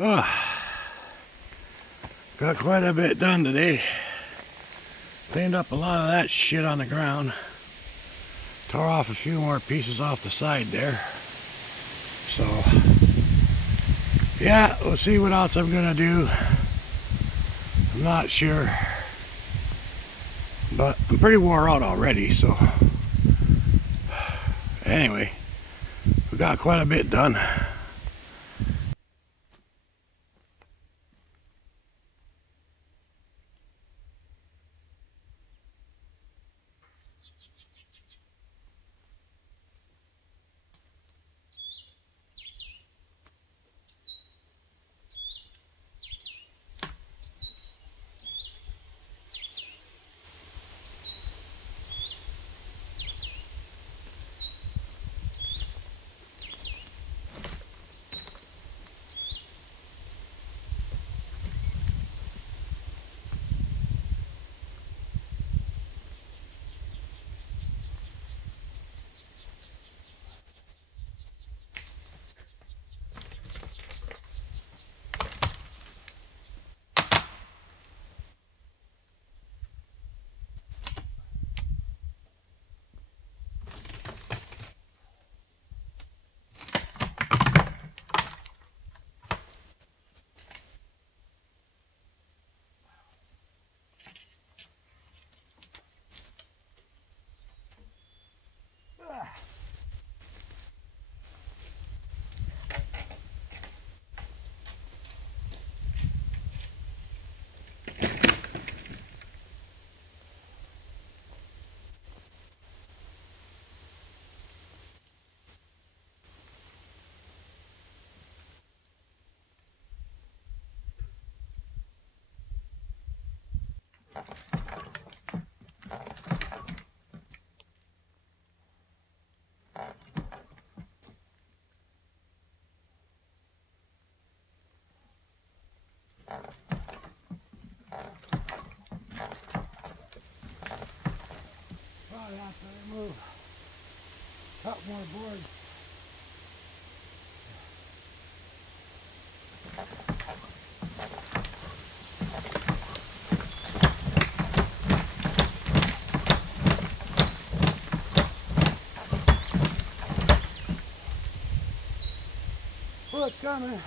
Oh, got quite a bit done today. Cleaned up a lot of that shit on the ground. Tore off a few more pieces off the side there. So, yeah, we'll see what else I'm gonna do. I'm not sure. But I'm pretty wore out already, so. Anyway, we got quite a bit done. Probably have to remove a couple more boards. Well, it's coming.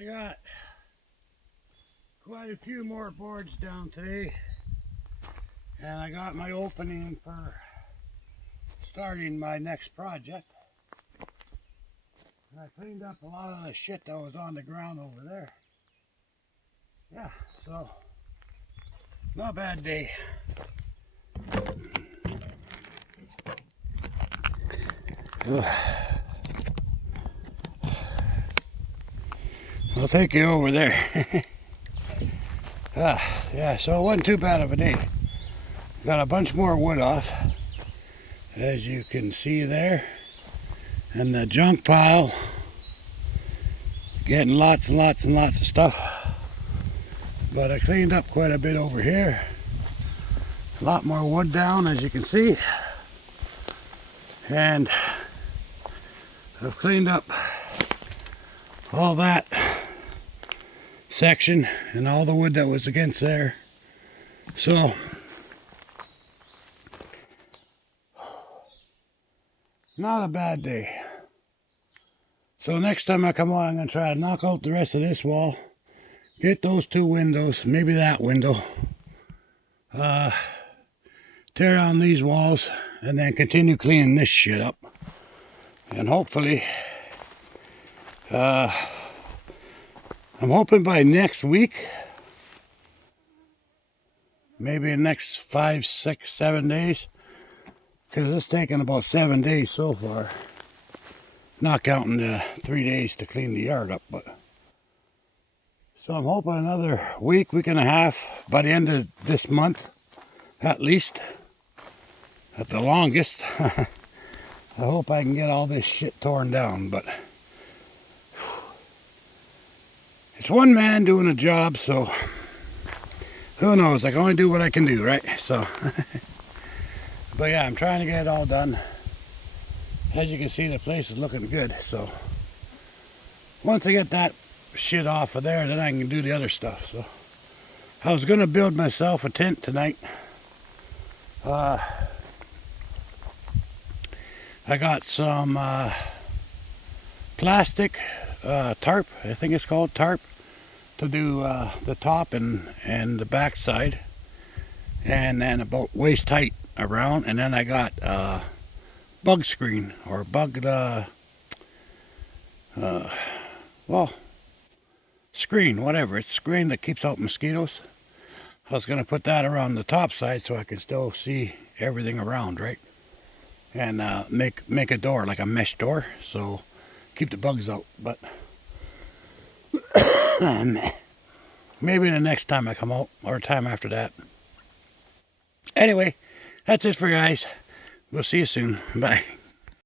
I got quite a few more boards down today, and I got my opening for starting my next project. And I cleaned up a lot of the shit that was on the ground over there. Yeah, so not a bad day. I'll take you over there. Yeah, so it wasn't too bad of a day. Got a bunch more wood off, as you can see there. And the junk pile, getting lots and lots and lots of stuff. But I cleaned up quite a bit over here. A lot more wood down, as you can see. And I've cleaned up all that section and all the wood that was against there. So not a bad day. So next time I come on, I'm going to try to knock out the rest of this wall, get those two windows, maybe that window, tear down these walls, and then continue cleaning this shit up. And hopefully I'm hoping by next week, maybe the next 5, 6, 7 days, because it's taken about 7 days so far, not counting the 3 days to clean the yard up. But so I'm hoping another week, week and a half, by the end of this month at least, at the longest. I hope I can get all this shit torn down. But it's one man doing a job, so who knows? I can only do what I can do, right? So, but yeah, I'm trying to get it all done. As you can see, the place is looking good. So once I get that shit off of there, then I can do the other stuff. So I was gonna build myself a tent tonight. I got some plastic tarp, I think it's called tarp, to do the top and the back side, and then about waist height around. And then I got bug screen, or bug well, screen, whatever, it's screen that keeps out mosquitoes. I was going to put that around the top side so I can still see everything around, right? And make a door, like a mesh door, so keep the bugs out. But maybe the next time I come out, or time after that. Anyway, that's it for you guys. We'll see you soon. Bye.